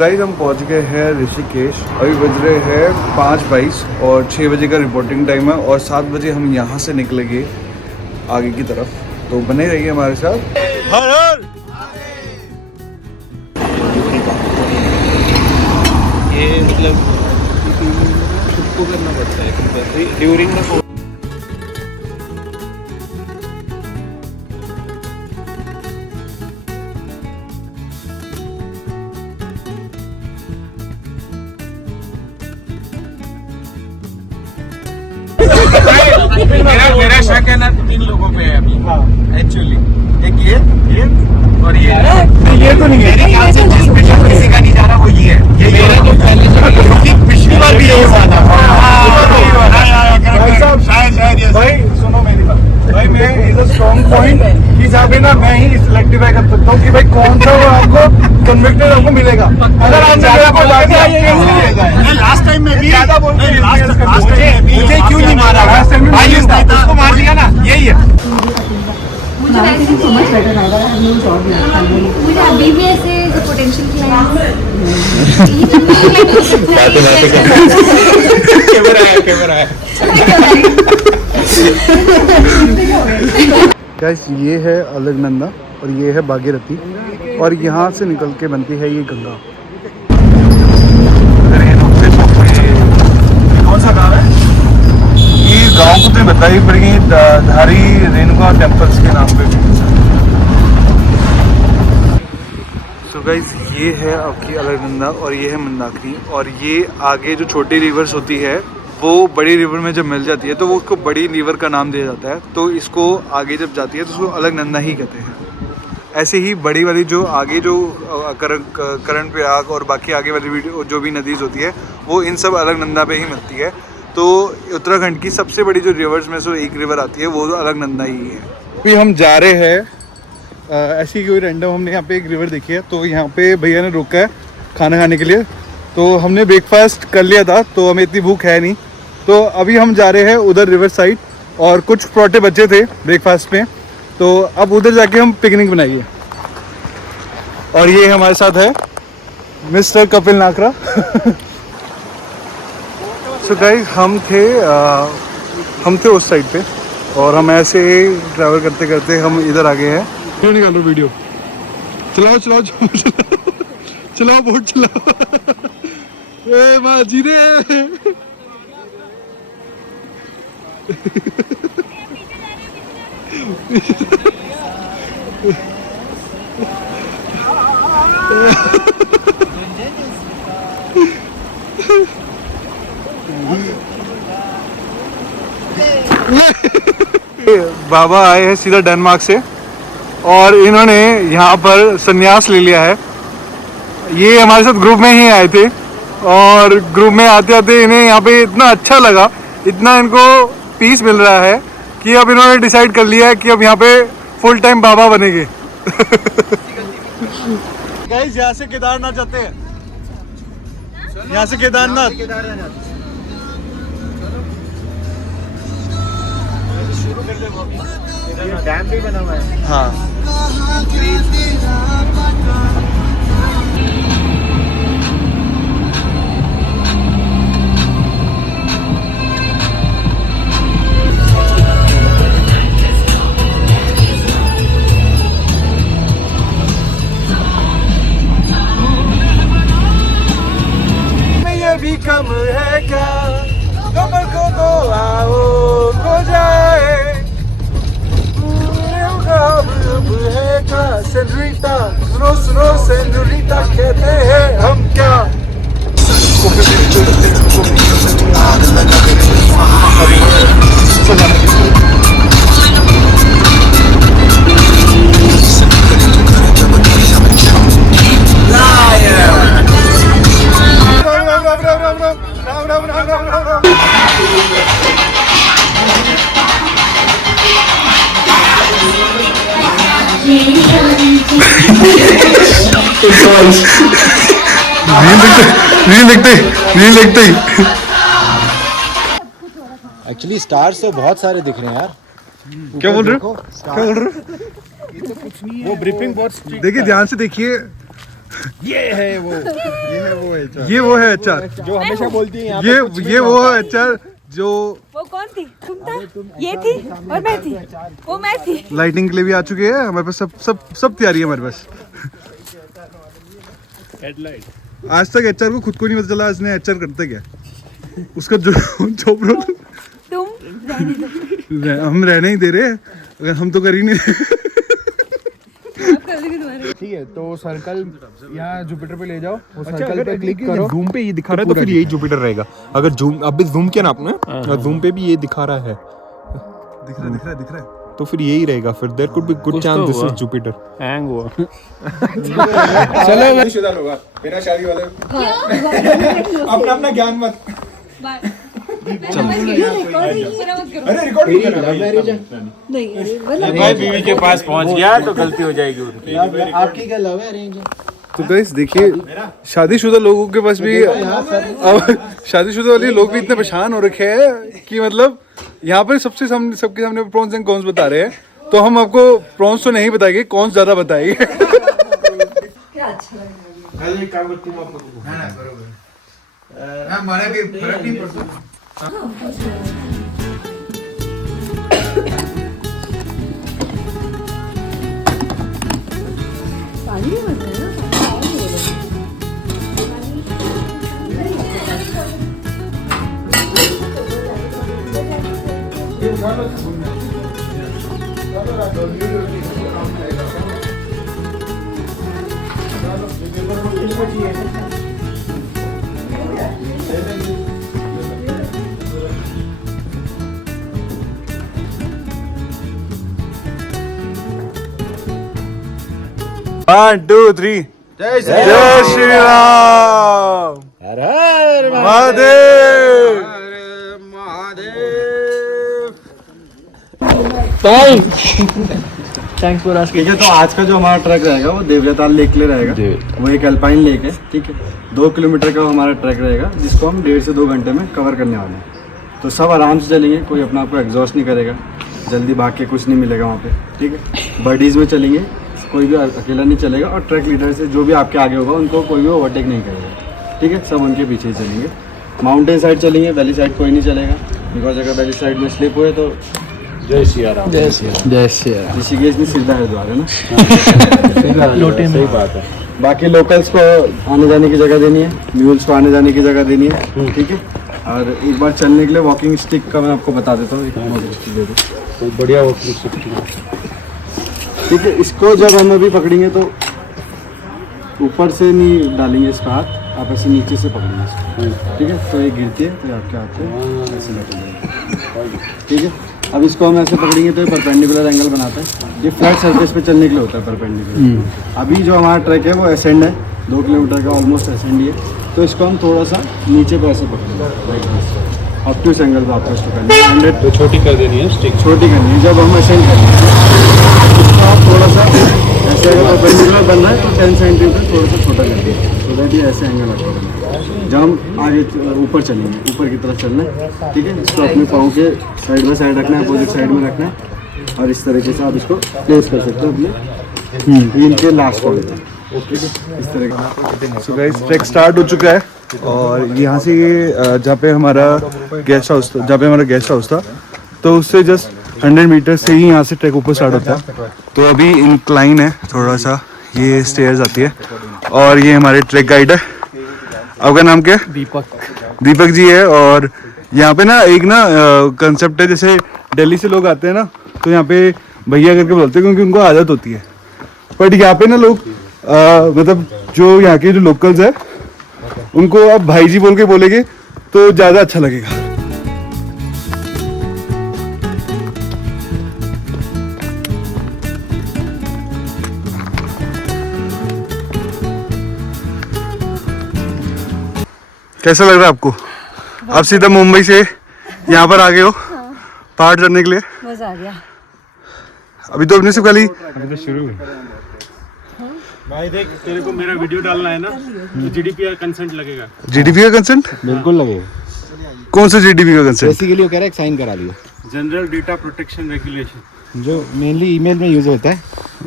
Guys हम पहुंच गए हैं ऋषिकेश। अभी बज रहे हैं 5:22 और 6 बजे का रिपोर्टिंग टाइम है और 7 बजे हम यहाँ से निकलेंगे आगे की तरफ। तो बने रहिए हमारे साथ। हर हर ये मतलब सबको करना पड़ता है ड्यूरिंग द मेरा शक है ना 3 लोगों पे है अभी। एक्चुअली एक ये और ये तो नहीं है। मेरे ख्याल से जिस पे किसी का नहीं जा रहा वो ये है। ये मेरा तो पहले से पिछली बार भी यही हुआ था। भाई सुनो मेरी बात भाई, मैं इज अ स्ट्रॉन्ग पॉइंट कि जहाँ पे ना मैं ही सिलेक्टिफाई कर सकता हूँ कि भाई कौन सा वो आपको कन्विक्टेड आपको मिलेगा। अगर आप लास्ट टाइम में भी ज्यादा बोलते हैं मुझे क्यों नहीं मारा? लास्ट टाइम में उसको मार दिया ना, यही है। मुझे अभी भी ऐसे पोटेंशियल कैमरा है। गाइस ये है अलकनंदा और ये है भागीरथी और यहाँ से निकल के बनती है ये गंगा। कौन सा गाँव है ये? गाँव को तो बताई पड़ेगी, धारी रेणुका टेम्पल्स के नाम पे। सो गाइस ये है आपकी अलकनंदा और ये है मंदाकिनी और ये आगे जो छोटी रिवर्स होती है वो बड़ी रिवर में जब मिल जाती है तो वो उसको बड़ी रिवर का नाम दिया जाता है। तो इसको आगे जब जाती है तो उसको अलकनंदा ही कहते हैं। ऐसे ही बड़ी वाली जो आगे जो करण प्रयाग और बाकी आगे वाली जो भी नदीज होती है वो इन सब अलकनंदा पे ही मिलती है। तो उत्तराखंड की सबसे बड़ी जो रिवर्स में से एक रिवर आती है वो अलकनंदा ही है। अभी हम जा रहे हैं ऐसी कोई रैंडम, हमने यहाँ पे एक रिवर देखी है तो यहाँ पे भैया ने रोका है खाना खाने के लिए। तो हमने ब्रेकफास्ट कर लिया था तो हमें इतनी भूख है नहीं, तो अभी हम जा रहे हैं उधर रिवर साइड और कुछ परोठे बचे थे ब्रेकफास्ट में तो अब उधर जाके हम पिकनिक बनाएंगे। और ये हमारे साथ है मिस्टर कपिल नाकरा। सो गाइस हम थे उस साइड पे और हम ऐसे ट्रैवल करते करते हम इधर आ गए हैं। क्यों निकालो वीडियो? चलाओ चलाओ चलाओ चलाओ बोट चलाओ। ए माँ जी रे बाबा आए हैं सीधा डेनमार्क से और इन्होंने यहाँ पर संन्यास ले लिया है। ये हमारे साथ ग्रुप में ही आए थे और ग्रुप में आते आते इन्हें यहाँ पे इतना अच्छा लगा, इतना इनको पीस मिल रहा है कि अब इन्होंने डिसाइड कर लिया है कि अब यहाँ पे फुल टाइम बाबा बनेंगे। गाइस यहाँ से केदारनाथ जाते हैं, यहाँ से केदारनाथ। डैम भी बना हुआ है। हाँ भी कम है क्या कमर को तो आओ को जाए अब है क्या सेनोरिटा, सुनो सुनो सेनोरिटा कहते हैं हम क्या। रील देखते एक्चुअली स्टार्स तो बहुत सारे दिख रहे हैं यार। क्या बोल रहे हो? क्या बोल रहे हो? वो ब्रीफिंग बहुत देखिए ध्यान से देखिए, ये है वो HR ये वो है HR, जो हमेशा बोलती है यहाँ ये वो है HR जो वो कौन थी? तुम था? ये थी और मैं थी। वो मैं थी। लाइटिंग के लिए भी आ चुके हैं हमारे पास, सब तैयारी है हमारे पास। हेडलाइट आज तक HR को खुद को नहीं पता चला इसने HR करते क्या, उसका जो रोल तुम रहने दो। हम रहने ही दे रहे हैं, अगर हम तो कर ही नहीं रहे। अब कर देंगे तुम्हारे। ठीक है, तो सर्कल यहाँ जुपिटर पे ले जाओ, वो सर्कल पे क्लिक करो। जूम पे ये दिखा रहा है तो फिर यही जुपिटर रहेगा। अगर जूम अब जूम किया ना आपने, जूम पे भी ये दिखा रहा है दिख रहा है। तो फिर यही रहेगा। फिर there could be good chance this is Jupiter. Hang हुआ। चलो शुदा लोग बिना शादी वाले अपना अपना ज्ञान मत। अरे रिकॉर्डिंग कर रहा है नहीं भाई बीवी के पास पहुंच गया तो गलती हो जाएगी उनकी। आपकी क्या लव है अरेंज है? तो गाइस देखिए, शादीशुदा लोगों के पास भी अब शादीशुदा वाले लोग भी इतने परेशान हो रखे हैं कि मतलब यहाँ पर सबके सामने प्रॉन्स एंड कॉन्स बता रहे हैं, तो हम आपको प्रॉन्स तो नहीं बताएंगे, कॉन्स ज्यादा बताएंगे। क्या अच्छा लगा। एक काम कर तुम आपको हां बरोबर हमारा भी फर्क नहीं पड़ता। पानी में मत है ना। One, two, three. जय Shri Ram. Mahadev. Thanks for asking. ठीक है, तो आज का जो हमारा ट्रैक रहेगा वो देवताल लेक के लिए रहेगा। वो एक अल्पाइन लेक है, ठीक है। 2 किलोमीटर का हमारा ट्रैक रहेगा, जिसको हम 1.5 से 2 घंटे में कवर करने वाले हैं। तो सब आराम से चलेंगे, कोई अपना आपको एग्जॉस्ट नहीं करेगा, जल्दी भाग के कुछ नहीं मिलेगा वहाँ पे, ठीक है। बडीज़ में चलेंगे, कोई भी अकेला नहीं चलेगा, और ट्रैक लीडर से जो भी आपके आगे होगा उनको कोई भी ओवरटेक नहीं करेगा, ठीक है। सब उनके पीछे ही चलेंगे। माउंटेन साइड चलेंगे, वैली साइड कोई नहीं चलेगा, बिकॉज अगर वैली साइड में स्लिप हुए तो जय सिया राम। जय सिया राम। ऋषिकेश में सीधा हरिद्वार है ना। लोटे में। सही बात है। बाकी लोकल्स को आने जाने की जगह देनी है, म्यूल्स को आने जाने की जगह देनी है, ठीक है। और एक बार चलने के लिए वॉकिंग स्टिक का मैं आपको बता देता हूँ, एक वॉकिंग स्टिक दे दो, तो बढ़िया वॉकिंग स्टिक। ठीक है। इसको जब हम अभी पकड़ेंगे तो ऊपर से नहीं डालेंगे इसका हाथ, आप ऐसे नीचे से पकड़ेंगे इसको, ठीक है। तो ये गिरती है तो आपके हाथ से ऐसे लग जाएगा, ठीक है। अब इसको हम ऐसे पकड़ेंगे तो ये परपेंडिकुलर एंगल बनाता है। ये फ्लैट सरफेस पे चलने के लिए होता है परपेंडिकुलर। अभी जो हमारा ट्रैक है वो असेंड है, 2 किलोमीटर का ऑलमोस्ट असेंड ही है। तो इसको हम थोड़ा सा नीचे पे ऐसे पकड़ेंगे, ऑब्ट्यूस एंगल पे आपको इसको करना है 100। तो छोटी कर देनी है स्टिक। छोटी करनी है। जब हम असेंड करेंगे तो आप थोड़ा सा ऐसे अगर परपेंडिकुलर बन रहा है तो 10 सेंटीमीटर थोड़ा सा छोटा कर दिया, तो दैट ये ऐसे एंगल आपको करना है। जब हम आगे ऊपर चलेंगे, ऊपर की तरफ चलना है, ठीक है। इसको अपने पाँव के साइड बाय साइड रखना है, अपोजिट साइड में रखना है, और इस तरीके से आप इसको प्लेस कर सकते हो अपने व्हील के लास्ट पॉइंट पर, ओके। इस तरह सो गाइस, ट्रैक स्टार्ट हो चुका है, और यहाँ से ये जहाँ पे हमारा गेस्ट हाउस था, तो उससे जस्ट 100 मीटर से ही यहाँ से ट्रैक ऊपर स्टार्ट होता है। तो अभी इंक्लाइन है थोड़ा सा, ये स्टेयर्स आती है, और ये हमारे ट्रैक गाइड है। आपका नाम क्या है? दीपक जी है। और यहाँ पे ना एक ना कंसेप्ट है, जैसे दिल्ली से लोग आते हैं ना, तो यहाँ पे भैया करके बोलते हैं क्योंकि उनको आदत होती है। बट यहाँ पे ना लोग मतलब जो यहाँ के जो लोकल्स है उनको आप भाई जी बोल के बोलेंगे तो ज़्यादा अच्छा लगेगा। कैसा लग रहा है आपको? आप सीधा मुंबई से यहाँ पर आ गए हो पहाड़ चढ़ने के लिए? मजा आ गया। अभी तो अपने से खाली भाई देख, तेरे को मेरा वीडियो डालना है ना, तो जीडीपी का कंसेंट लगेगा। जीडीपी का कंसेंट? बिल्कुल लगेगा। कौन सा जीडीपी का कंसेंट? बेसिकली वो कह रहा है साइन करा लिया। General data protection regulation. जो मेनली ईमेल में यूज होता है।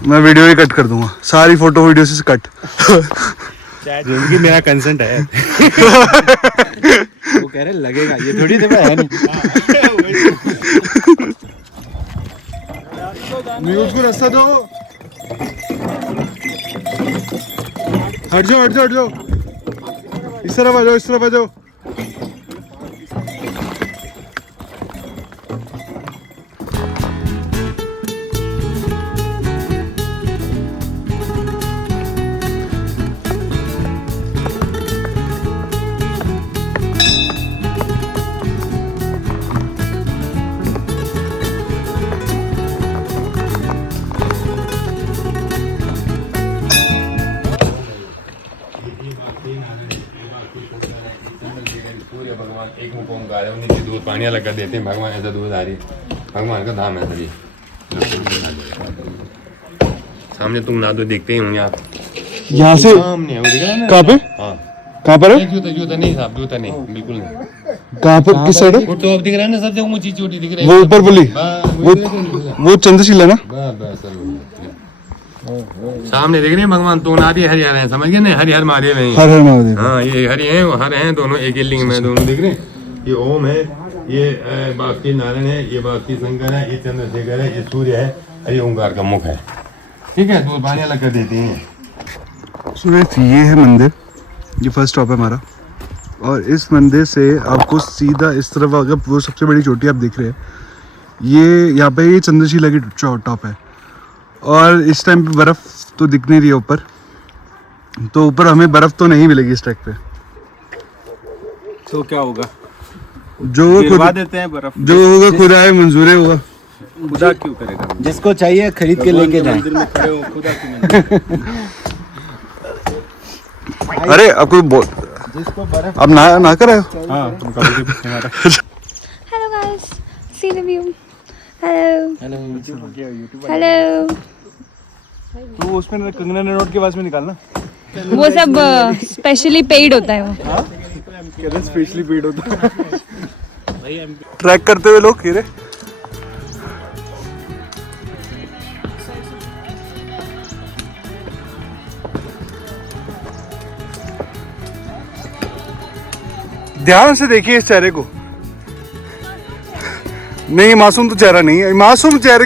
मैं वीडियो ही कट कर दूंगा, सारी फोटो वीडियो से कट। जिंदगी मेरा कंसेंट है। वो कह रहे लगेगा, ये थोड़ी देर है नहीं। न्यूज को रास्ता दो, हट जाओ हट जाओ हट जाओ, इस तरफ आ जाओ इस तरफ आ जाओ। सूर्य भगवान एक मुख ओंकार है, नीचे दूध पानी अलग कर देते हैं, भगवान ऐसा दूध आ रही है, भगवान का धाम है सर ये। सामने तुम ना तो देखते ही होंगे आप, यहाँ से सामने है वो, दिख रहा है ना? कहाँ पे? हाँ कहाँ पर है? जूता जूता नहीं साहब, जूता नहीं, बिल्कुल नहीं। कहाँ पर, किस साइड है? वो टॉप दिख रहा है ना सब जगह, ऊंची चोटी दिख रही है, वो ऊपर बोली, वो चंद्रशिला ना? बस सर सामने देख रहे हैं भगवान, तो नारी हरिहर हैं, समझ गए ना, हरिहर महादेव हैं। हर हर महादेव। हाँ ये हरि हैं, वो हर हैं, दोनों एक ही लिंग में दोनों दिख रहे हैं। ये ओम है, ये बाकी नारायण है, ये बाकी शंकर है, ये चंद्रशेखर है, ये सूर्य है, और ये ओंकार का मुख है। ठीक है, दो बाणियां अलग कर देती हैं। सुरेश ये है मंदिर, ये फर्स्ट स्टॉप है हमारा, और इस मंदिर से आपको सीधा इस तरफ, अगर वो सबसे बड़ी चोटी आप देख रहे हैं, ये यहाँ पे ये चंद्रशिला की टॉप है, और इस टाइम पे बर्फ़ तो दिख नहीं रही है ऊपर, तो ऊपर हमें बर्फ़ तो नहीं मिलेगी इस ट्रैक पे। तो क्या होगा, जो गिरवा देते हैं बर्फ। जो होगा खुदा है मंजूर होगा। खुदा क्यों करेगा, जिसको चाहिए खरीद के लेके जाए। मंदिर में खड़े हो, खुदा क्यों नहीं? अरे आपको जिसको बर्फ, अब ना कर रहे हो? हाँ Hello guys, see the view. Hello. Hello. तो उसमें कंगना रनौत के पास में निकालना, वो सब स्पेशली पेड होता है वो। स्पेशली पेड होता है। ट्रैक करते हुए लोग हीरे ध्यान से देखिए इस चेहरे को। नहीं, मासूम तो चेहरा नहीं है, मासूम चेहरे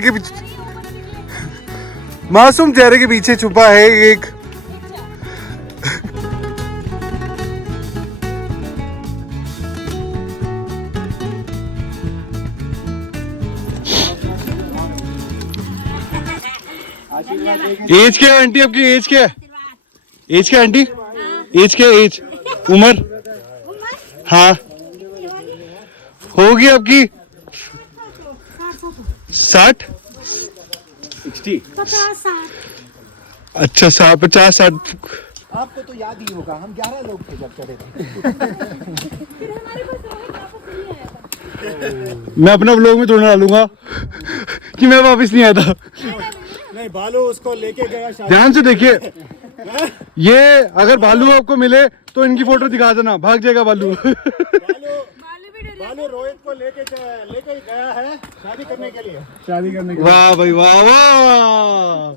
के पीछे छुपा है एक एज क्या है आंटी, आपकी एज क्या है? एज क्या है आंटी? एज क्या है? एज, उम्र? हाँ होगी आपकी 60? 60? अच्छा 50-60। आपको तो याद ही होगा, हम 11 लोग थे जब चढ़े थे। मैं अपना व्लॉग में थोड़ा डालूंगा कि मैं वापस नहीं आया था। नहीं, बालू उसको लेके गया शायद। ध्यान से देखिए, ये अगर बालू आपको मिले तो इनकी फोटो दिखा देना, भाग जाएगा बालू। बालू रोहित को लेके गया है शादी करने के लिए। वाह भाई वाह वाह,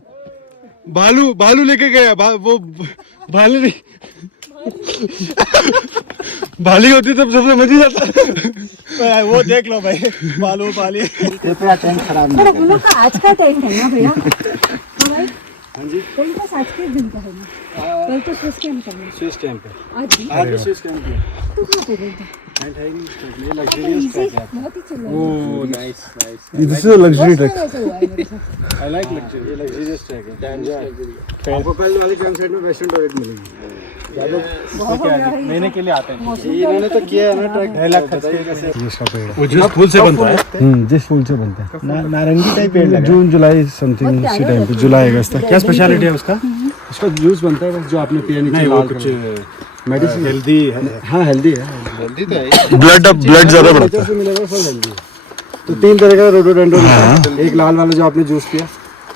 भालू लेके गया, वो भालू नहीं भाली होती तब सब समझ ही जाता। वो देख लो भाई, बालू बाली। कृपया टेंट खराब नहीं हम लोग का आज का टेंट है ना भैया? हाँ जी, कल का आज के दिन का है ना, कल तो स्विस कैंप है। स्विस कैंप है आज भी स्विस कैंप है। तो कहाँ पे गए थे? टेंट है ही नहीं, ये लग्जरियस ट्रैक है। बहुत ही चिल्ला। Oh nice. This is a luxury track. ऐसा हुआ है मेरे साथ। आई लाइक लग्जरी, ये लग्जरियस ट्रैक है। आपको पहले वाले कैंप साइड में वेस्टर्न टॉयलेट मिलेगी। लेने के लिए आते हैं, इन्होंने तो किया है ना ट्रैक। 2.5 लाख खर्च करके। वो जिस फूल से बनता है, जिस फूल से बनता है, नारंगी टाइप पेड़ लगा। जून जुलाई समथिंग इसी टाइम पे, जुलाई अगस्त तक। क्या स्पेशलिटी है उसका? उसका जूस बनता है बस, जो आपने पिया नीचे। वो कुछ मेडिसिन हेल्दी है। हाँ हेल्दी है, हेल्दी तो है। ब्लड ज्यादा बढ़ता नेचर से मिलेगा, फल हेल्दी है। तो 3 तरह का रोडोडेंड्रॉन है। एक लाल वाला जो आपने जूस पिया,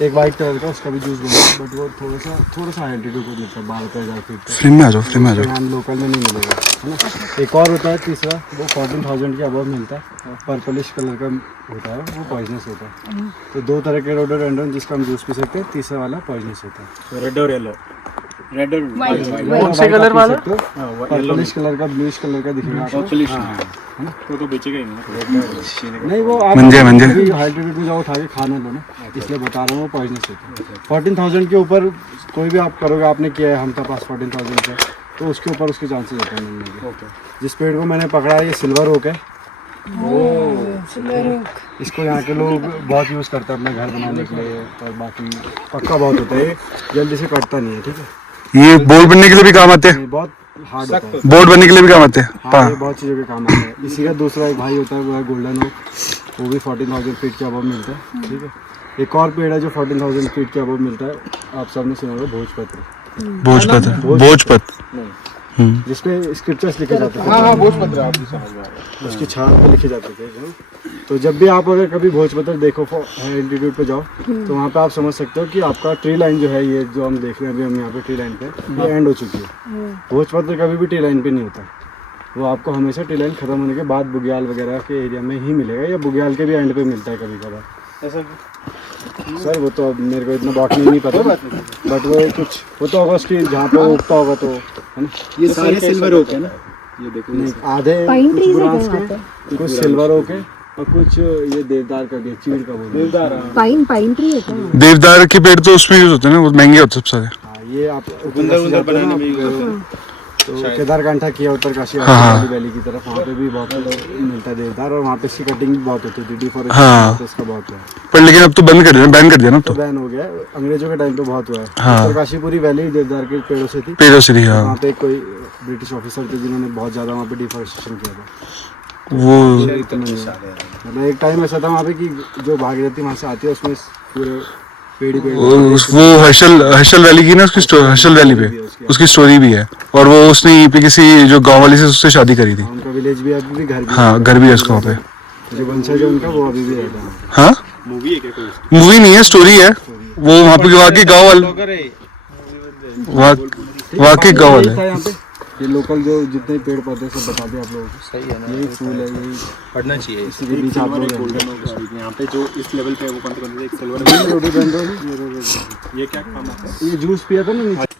एक वाइट कलर का उसका भी जूस दूंगा, बट वो थोड़ा सा एल्टीट्यूड पर मिलता है 12,000 फीट पे। फ्रेम में आ जाओ, फ्रेम में आ जाओ। यहाँ लोकल में नहीं मिलेगा, है ना। एक और होता है तीसरा, वो 14,000 के अबव मिलता है, पर्पलिश कलर का होता है, वो पॉइजनस होता है। तो दो तरह के रोडोडेंड्रन जिसका हम जूस पी सकते हैं, तीसरा वाला पॉइजनस होता है। रेड और येलो, रेड और कौन से कलर वाला? पर्पलिश कलर का, ब्लूइश कलर का दिखेगा आपको। तो बेचेगा ही नहीं। नहीं वो आप मंजे। हाइड्रेटेड में जाओ उठा के खाना लो ना, इसलिए बता रहा हूँ वो पॉइजनस होता है। 14,000 के ऊपर कोई भी आप करोगे, आपने किया है हमका पास 14,000 का, तो उसके ऊपर उसके चांसेस होते हैं मिलने के। जिस पेड़ को मैंने पकड़ा है ये सिल्वर ओक है। इसको यहाँ के लोग बहुत यूज़ करते हैं अपने घर बनाने के लिए, और बाकी पक्का बहुत होता है, ये जल्दी से कटता नहीं है, ठीक है। ये बोर्ड बनने के लिए भी काम आते हैं, ये बहुत हार्ड होता है। बोर्ड बनने के लिए भी काम आते हैं। हाँ, ये बहुत चीज़ों के काम आता है। इसी का दूसरा एक भाई होता है, वो है गोल्डन ओक, वो भी 14,000 फीट के अबव मिलता है, ठीक है। एक और पेड़ है जो 14,000 फीट के अबव मिलता है, आप सबने सुना होगा, भोजपत्र। भोजपत्र जिसपे स्क्रिप्चर्स लिखे जाते थे। हाँ भोजपत्र, आप भी समझ रहे उसकी छाल पे लिखे जाते थे जो। तो जब भी आप अगर कभी भोजपत्र देखो एल्टीट्यूड पे जाओ, तो वहाँ पे आप समझ सकते हो कि आपका ट्री लाइन जो है, ये जो हम देख रहे हैं अभी हम यहाँ पे ट्री लाइन पे, ये एंड हो चुकी है। भोजपत्र कभी भी ट्री लाइन पे नहीं होता, वो आपको हमेशा ट्री लाइन खत्म होने के बाद बुग्याल वगैरह के एरिया में ही मिलेगा, या बुग्याल के भी एंड पे मिलता है कभी कभार। सर वो तो अब मेरे को इतना बॉटनी नहीं पता, बट वो कुछ वो तो होगा उसकी जहाँ पे उगता होगा, तो है ना। ये सारे सिल्वर ओक है ना, ये देखो। नहीं, आधे कुछ बुरांस के, कुछ सिल्वर ओक है, और कुछ ये देवदार का दिया, चीड़ का बोलते हैं। पाइन ट्री होता है। देवदार के पेड़ तो उसमें यूज होते हैं ना, वो महंगे होते हैं सबसे। हाँ, ये आप गुंदर बनाने में यूज होता है। तो केदारकांठा किया उत्तरकाशी वैली की तरफ, वहाँ पे भी बहुत मिलता है देवदार, और वहाँ पे इसकी कटिंग भी बहुत होती है, डिफॉरेस्टेशन इसका बहुत हुआ है। पर लेकिन अब तो बंद कर दिया, बैन कर दिया ना, अब तो तो बैन हो गया, अंग्रेजों के टाइम पे बहुत हुआ है। हाँ। उत्तरकाशी पूरी वैली देवदार के पेड़ों से थी, पेड़ों से थी। हाँ, वहाँ पे कोई ब्रिटिश ऑफिसर थे जिन्होंने बहुत ज़्यादा वहाँ पे डिफॉरेस्टेशन किया था। वो मतलब एक टाइम ऐसा था वहाँ पे कि जो भागीरथी वहाँ से आती है उसमें पूरे पेड़ ही पेड़। वो हर्षल वैली की ना, उसकी हर्षल वैली पे उसकी स्टोरी भी है, और वो उसने यहीं पे किसी जो गांव वाली से उससे शादी करी थी। उनका विलेज भी अभी भी, घर भी। हाँ, घर भी है उसका वहाँ पे। जो वंशज है उनका, वो अभी भी रहता है। हाँ, मूवी है क्या कोई? मूवी नहीं है, स्टोरी है। वो वहाँ पे वहाँ के गाँव वाले, वहाँ के गाँव वाले। यहाँ पे ये लोकल जो जितने पेड़ पौधे सब बता दें आप लोगों को। सही है ना, यही फूल है, यही पढ़ना चाहिए। इसी के बीच आप लोग यहाँ पे जो इस लेवल पे है वो कौन सा एक सिल्वर, रोडोडेंड्रन, ये क्या काम आता है? ये जूस पिया था ना नीचे।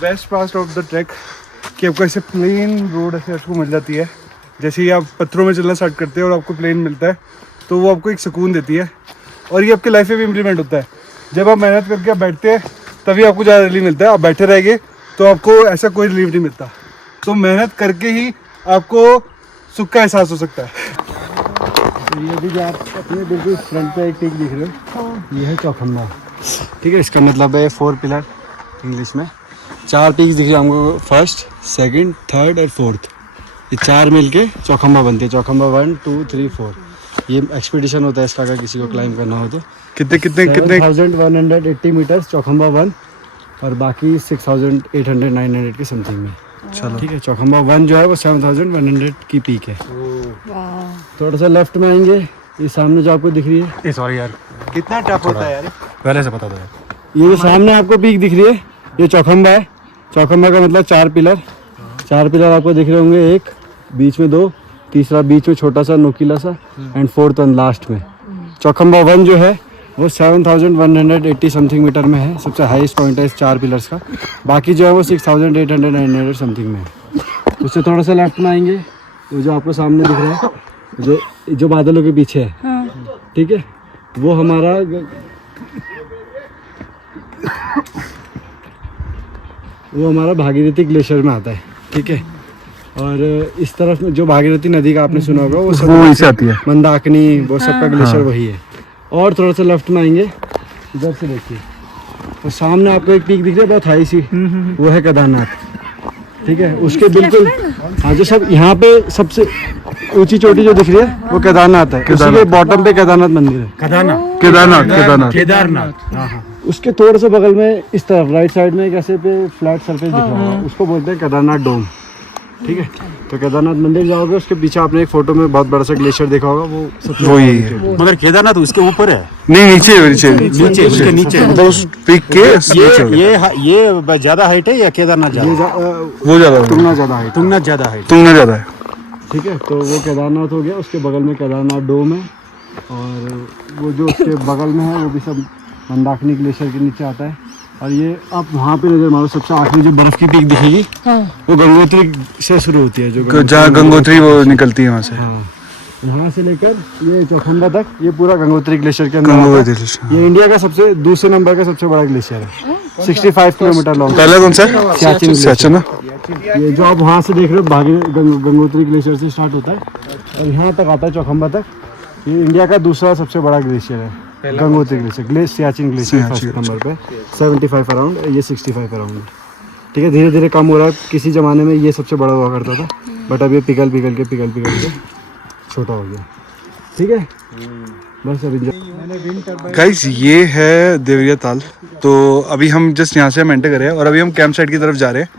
Best part of the track कि आपको ऐसे प्लेन रोड ऐसे आपको मिल जाती है। जैसे ही आप पत्थरों में चलना स्टार्ट करते हैं और आपको प्लेन मिलता है, तो वो आपको एक सुकून देती है, और ये आपकी लाइफ में भी इम्प्लीमेंट होता है। जब आप मेहनत करके आप बैठते हैं तभी आपको ज़्यादा रिलीफ मिलता है। आप बैठे रहेंगे तो आपको ऐसा कोई रिलीफ नहीं मिलता, तो मेहनत करके ही आपको सुख का एहसास हो सकता है। ये भी जो आप अपने बिल्कुल फ्रंट पे एक टिक दिख रहे हो, ये है चौखंबा, ठीक है। इसका मतलब है 4 पिलर इंग्लिश में। 4 पीक्स दिख रहे हैं हमको, फर्स्ट, सेकंड, थर्ड और फोर्थ। ये 4 मिलके चौखंबा बनते हैं। चौखंबा 1 2 3 4। ये एक्सपीडिशन होता है इसका, अगर किसी को क्लाइंब करना हो तो। कितने 7,180 मीटर्स चौखंबा 1, और बाकी 6,800-900 के समथिंग में। चलो ठीक है। चौखंबा 1 जो है वो 7,100 की पीक है। थोड़ा सा लेफ्ट में आएंगे, ये सामने जो आपको दिख रही है, सॉरी यार, कितना टफ होता है यार, पहले से पता था यार। ये जो सामने आपको पीक दिख रही है, ये चौखंबा है। चौखंबा का मतलब 4 पिलर। 4 पिलर आपको दिख रहे होंगे, एक बीच में, 2 तीसरा बीच में छोटा सा नोकीला सा, एंड 4th वन लास्ट में। चौखंबा 1 जो है वो 7,180 समथिंग मीटर में है, सबसे हाईएस्ट पॉइंट है इस 4 पिलर्स का। बाकी जो है वो 6,800-900 समथिंग में है। उससे थोड़ा सा लेफ्ट में आएंगे, वो जो आपको सामने दिख रहा है, जो बादलों के पीछे है, ठीक है, वो हमारा भागीरथी ग्लेशियर में आता है, ठीक है। और इस तरफ में जो भागीरथी नदी का आपने सुना होगा, वो इसे आती है, मंदाकिनी, वो सबका ग्लेशियर वही है। और थोड़ा सा लेफ्ट में आएंगे, इधर से देखिए, तो सामने आपको एक पीक दिख रही है बहुत हाई सी, वो है केदारनाथ, ठीक है। उसके बिल्कुल हाँ, जो सब यहाँ पे सबसे ऊंची चोटी जो दिख रही है वो केदारनाथ है। उसी के बॉटम पे केदारनाथ मंदिर है। केदारनाथ। उसके थोड़े से बगल में इस तरफ राइट साइड में एक ऐसे पे फ्लैट सरफेस दिख रहा होगा, उसको बोलते हैं केदारनाथ डोम। ठीक है, तो केदारनाथ मंदिर जाओगे, उसके पीछे आपने एक फोटो में बहुत बड़ा सा ग्लेशियर देखा होगा, वो सबसे वो ही है। मगर केदारनाथ उसके ऊपर है, नहीं नीचे नीचे नीचे उसके नीचे। मतलब उस पीक के ये ज्यादा हाइट है या केदारनाथ ज्यादा? वो ज्यादा है। तुंगनाथ ज्यादा है। तुंगनाथ ज्यादा हाइट। तुंगनाथ ज्यादा है। ठीक है, तो वो केदारनाथ हो गया, उसके बगल में केदारनाथ डोम है, और वो जो उसके बगल में है वो भी सब मंदाकिनी ग्लेशियर के नीचे आता है। और ये आप वहाँ पे नजर मारो, सबसे आखिरी जो बर्फ की पीक दिखेगी वो गंगोत्री से शुरू होती है, जो जहाँ गंगोत्री वो निकलती है वहाँ से। हाँ, यहाँ से लेकर ये चौखंबा तक ये पूरा गंगोत्री ग्लेशियर के अंदर आता गंगोत्री है। ग्लेशियर। ये इंडिया का सबसे दूसरे नंबर का सबसे बड़ा ग्लेशियर है, 65 किलोमीटर लॉन्ग। पहला कौन सा? सियाचिन सियाचिन ना? ये जो आप वहाँ से देख रहे हो गंगोत्री ग्लेशियर से स्टार्ट होता है और यहाँ तक आता है चौखंबा तक। ये इंडिया का दूसरा सबसे बड़ा ग्लेशियर है, Gangotri glacier. Siachen glacier first number पे 75 अराउंड, ये 65 अराउंड। ठीक है, धीरे धीरे कम हो रहा है। किसी ज़माने में ये सबसे बड़ा हुआ करता था, बट अब ये पिघल के छोटा हो गया। ठीक है, बस अभी गाइस ये है देवरिया ताल। तो अभी हम जस्ट यहाँ से हम एंटर करे और अभी हम कैंप साइट की तरफ जा रहे हैं।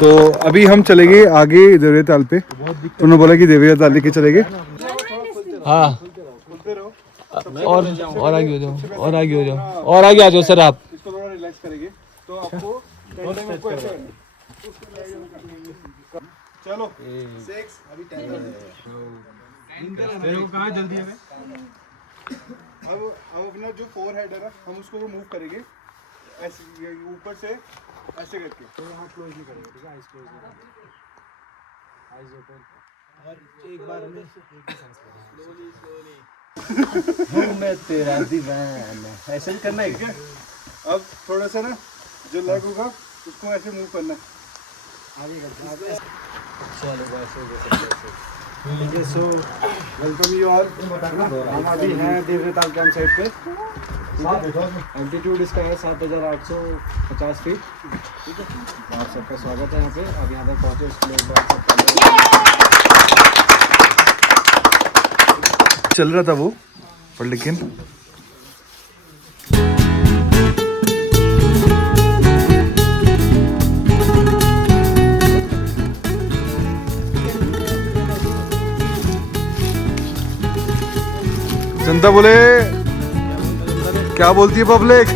तो अभी हम चलेंगे आगे देवरिया ताल पे। उन्होंने बोला कि देवरिया ताल लेके चलेंगे। हाँ, और आगे हो जाओ, और आगे हो जाओ, और आगे आ जाओ सर आप। इसको थोड़ा रिलैक्स करेंगे तो आपको चलो 6 अभी टाइम है। तेरे को कहाँ जल्दी है? अब अपना जो 4 हेड है ना, हम उसको मूव करेंगे ऐसे ऊपर से ऐसे करके। तो यहाँ क्लोज नहीं करेंगे, ठीक है? आइज क्लोज नहीं करेंगे, आइज ओपन। और एक बार में एक ही सांस लेना, स्लोली मैं तेरा दीवाना, ऐसे ही करना है क्या? अब थोड़ा सा ना जो लेग होगा उसको ऐसे मूव करना है, आगे करना है। चलो बस हो गया। ठीक है, सो वेलकम यू ऑल। हम अभी हैं देवरिया ताल कैंप साइट पे। एल्टीट्यूड इसका है 7850 फीट। ठीक है, आप सबका स्वागत है यहाँ पे। अब यहाँ तक पहुँचे उसके लिए चल रहा था वो, पर लेकिन जनता बोले क्या बोलती है पब्लिक।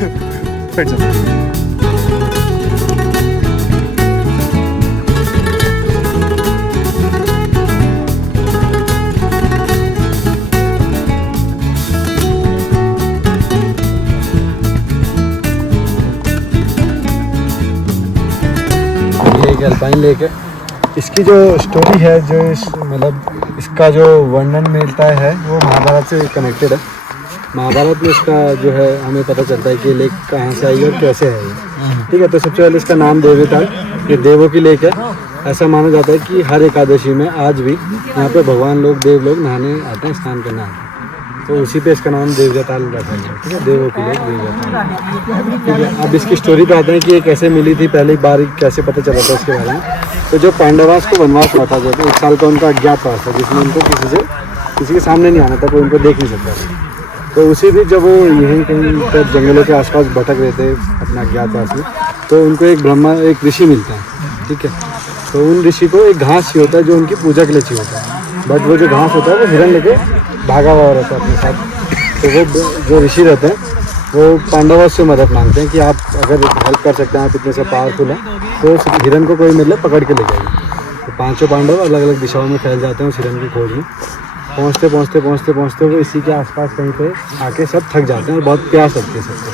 अल्पाइन लेक है। इसकी जो स्टोरी है, जो मतलब इसका जो वर्णन मिलता है वो महाभारत से कनेक्टेड है। महाभारत में इसका जो है हमें पता चलता है कि लेक कहाँ से आई और कैसे है ये। ठीक है, तो सबसे पहले इसका नाम देवताल, ये देवों की लेक है। ऐसा माना जाता है कि हर एकादशी में आज भी यहाँ पे भगवान लोग, देव लोग नहाने आते हैं, स्नान करने आते हैं। तो उसी पे इसका नाम देवरिया ताल रखा गया। ठीक है, देवों की लेक देवरिया ताल। ठीक है, अब इसकी स्टोरी पे आते हैं कि ये कैसे मिली थी, पहली बार कैसे पता चला था इसके बारे में। तो जो पांडवास को वनवास हुआ था, जब 1 साल का उनका अज्ञातवास था, जिसमें उनको किसी के सामने नहीं आना था, कोई उनको देख नहीं सकता था। तो उसी भी जब वो यहीं कहीं पर जंगलों के आसपास भटक रहे थे अपना अज्ञातवास में, तो उनको एक ऋषि मिलता है। ठीक है, तो उन ऋषि को एक घास चाहिए होता है जो उनकी पूजा के लिए चाहिए होता है, बट वो जो घास होता है वो हिरण लेके भागा हुआ रहता है अपने साथ। तो वो जो ऋषि रहते हैं वो पांडवों से मदद मांगते हैं कि आप अगर हेल्प कर सकते हैं, आप इतने से पावरफुल हैं, तो उस हिरण को कोई मतलब पकड़ के ले जाएगी। तो 5 पांडव अलग अलग दिशाओं में फैल जाते हैं उस हिरण की खोज में। पहुँचते वो इसी के आसपास कहीं पे आके सब थक जाते हैं और बहुत प्यास लगती है सबको।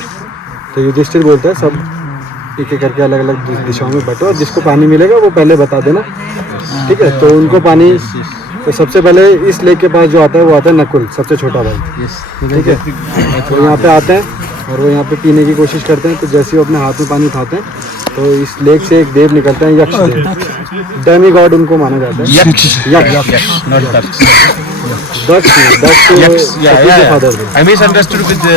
तो युधिष्ठिर बोलता है सब एक एक करके अलग अलग दिशाओं में बटो और जिसको पानी मिलेगा वो पहले बता देना। ठीक है, तो उनको पानी, तो सबसे पहले इस लेक के पास जो आता है वो आता है नकुल, सबसे छोटा भाई। ठीक है, तो यहाँ पे आते हैं और वो यहाँ पे पीने की कोशिश करते हैं। तो जैसे वो अपने हाथ में पानी उठाते हैं तो इस लेक से एक देव निकलते हैं, यक्ष देव, डेमी गॉड उनको माना जाता है। फादर थे। I misunderstood with the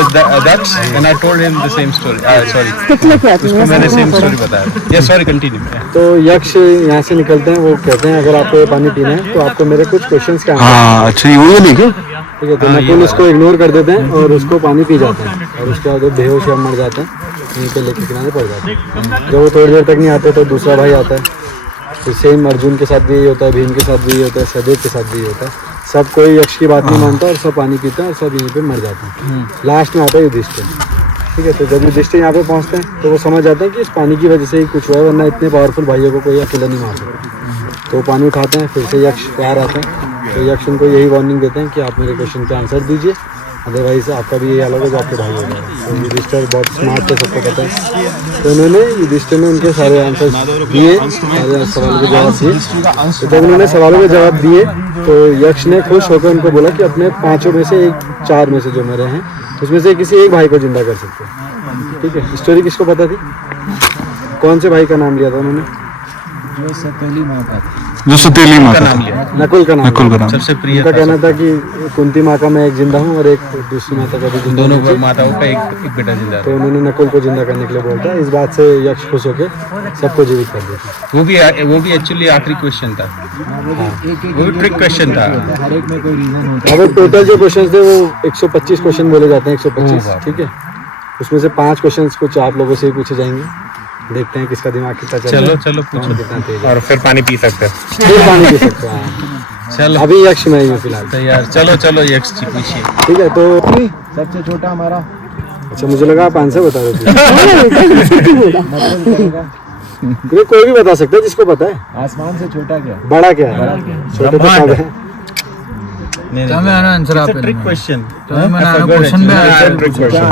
Dutch and I told him the same story. Sorry. कितने क्या उसको मैंने सेम स्टोरी बताया। Yes, sorry, continue. तो यक्ष यहाँ से निकलते हैं, वो कहते हैं अगर आपको ये पानी पीना है तो आपको मेरे कुछ क्वेश्चंस का आंसर, हाँ अच्छा, ये वो देखो। ठीक है। तो नकुल उसको इग्नोर कर देते हैं और उसको पानी पी जाते हैं, और उसके बाद वो बेहोश या मर जाते हैं, यहीं पे लेके किनारे पड़ जाते हैं। जब वो थोड़ी देर तक नहीं आते तो दूसरा भाई आता है, तो सेम अर्जुन के साथ भी यही होता है, भीम के साथ भी यही होता है, सहदेव के साथ भी यही होता है। सब कोई यक्ष की बात नहीं मानता और सब पानी पीता है और सब यहीं पे मर जाते हैं। लास्ट में आता है युधिष्ठिर, ठीक है। तो जब युधिष्ठिर यहाँ पे पहुँचते हैं तो वो समझ जाते हैं कि इस पानी की वजह से ही कुछ हुआ है, वरना इतने पावरफुल भाइयों को कोई अकेला नहीं मार सकता। तो वो पानी उठाते हैं, फिर से यक्ष प्यार आते हैं, तो यक्ष उनको यही वार्निंग देते हैं कि आप मेरे क्वेश्चन के आंसर दीजिए, अदरवाइज आपका भी यही अलग हो जो आपके भाई हो जाए। तो युधिष्ठिर बहुत स्मार्ट थे, सबको पता है। तो उन्होंने युधिष्ठिर ने उनके सारे आंसर दिए, सारे सवालों के जवाब दिए। तो जब उन्होंने सवालों के जवाब दिए तो यक्ष ने खुश होकर उनको बोला कि अपने 5 में से 4 में से जो मेरे हैं उसमें से किसी एक भाई को जिंदा कर सकते हैं, ठीक है। स्टोरी किसको पता थी? कौन से भाई का नाम लिया था उन्होंने? जो सतीली माँ का था, नाम लिया। नकुल का नाम। नकुल का नाम। सबसे प्रिय उनका कहना था कि कुंती माँ का मैं एक जिंदा हूँ और एक दूसरी माता का भी जिंदा दोनों हूँ। माताओं का एक बेटा जिंदा तो उन्होंने नकुल को जिंदा करने के लिए बोलता है। इस बात से यक्ष खुश होकर सबको जीवित कर देते हैं। वो भी एक्चुअली आखिरी क्वेश्चन था, वो भी ट्रिक क्वेश्चन था। अब टोटल जो क्वेश्चन थे वो 125 क्वेश्चन बोले जाते हैं, 125, ठीक है। उसमें से 5 क्वेश्चन कुछ आप लोगों से ही पूछे जाएंगे, देखते हैं किसका दिमाग कितना चल रहा है। चलो पूछो कितना तेज है। और फिर पानी पी सकते हैं। फिर पानी पी सकते हैं। चलो अभी यक्ष में ही हूँ फिलहाल, तैयार। चलो यक्ष जी पूछिए। ठीक है। तो सबसे छोटा हमारा, अच्छा मुझे लगा आप आंसर बता रहे थे। ये कोई भी बता सकता है जिसको पता है। आसमान से छोटा क्या? बड़ा क्या है? छोटे तो सब है। आंसर आप ट्रिक क्वेश्चन क्वेश्चन में ट्रिक क्वेश्चन।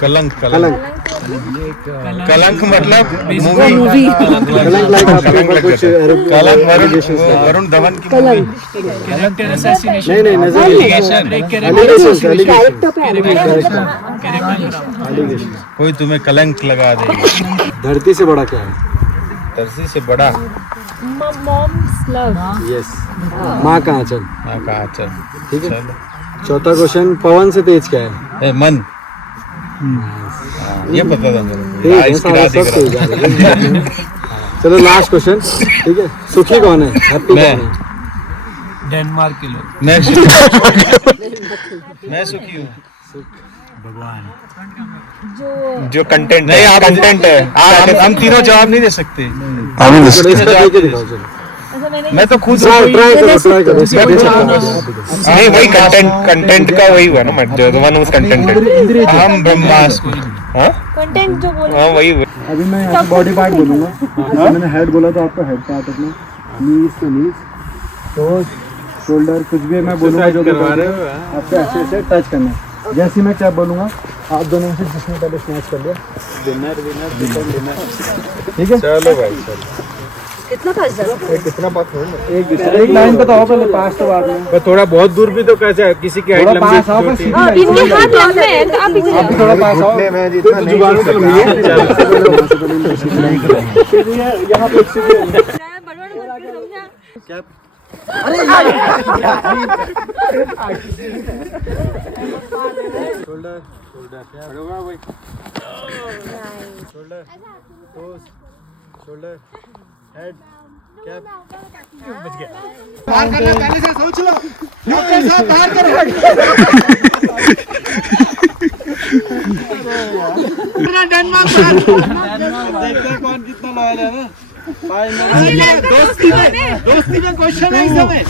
कलंक कलंक कलंक मतलब मूवी कलंक लाइक आपके ऊपर कुछ कलंक allegations है। वरुण धवन की मूवी। नहीं नजर कोई तुम्हें कलंक लगा दे। धरती से बड़ा क्या है? धरती से बड़ा मॉम्स लव। यस, माँ का आंचल, हाँ कहा चल। ठीक है। चौथा क्वेश्चन, पवन से तेज क्या है? मन। ये पता था मेरे ठीक है, सारा सब तेज है। चलो लास्ट क्वेश्चन, ठीक है। सुखी कौन है? हैप्पी कौन है? डेनमार्क के लोग। मैं सुखी हूँ। जो कंटेंट नहीं, आप कंटेंट है। हम तीनों जवाब नहीं दे सकते। चलो इसका दे के दिखाओ, चलो। मैं तो खुद ट्राई करो। नहीं, वही कंटेंट का वही हुआ ना, जो वन वाज कंटेंटेड। हम ब्रह्मास्त्र। हाँ कंटेंट जो बोल हाँ वही अभी मैं यहाँ बॉडी पार्ट बोलूंगा। जैसे मैंने हेड बोला तो आपको हेड पे आता है, नीज तो नीज, टोज, शोल्डर, कुछ भी मैं बोलूंगा जो आपको ऐसे ऐसे टच करना है। जैसे ही मैं क्या बोलूंगा आप दोनों में से जिसने पहले स्नैच कर लिया विनर, ठीक है। चलो भाई चलो। कितना पास जा एक लाइन बताओ पहले, पास तो बाद में। थोड़ा बहुत दूर भी तो कैसे है? किसी की हाइट थोड़ा पास आओ, बस सीधी लाइन। इनके हाथ लंबे हैं तो आप पीछे जाओ। थोड़ा पास आओ। मैं जितना नहीं जुबान तो लंबी है। यहाँ पे सीधी क्या? शोल्डर खड़े हो भाई। Shoulder, toes, shoulder, head, cap. बाहर करना, पहले से सोच लो। डॉक्टर साहब बाहर करो। डेनमार्क देखते हैं कौन कितना लॉयल है ना। दोस्ती में क्वेश्चन है इस समय।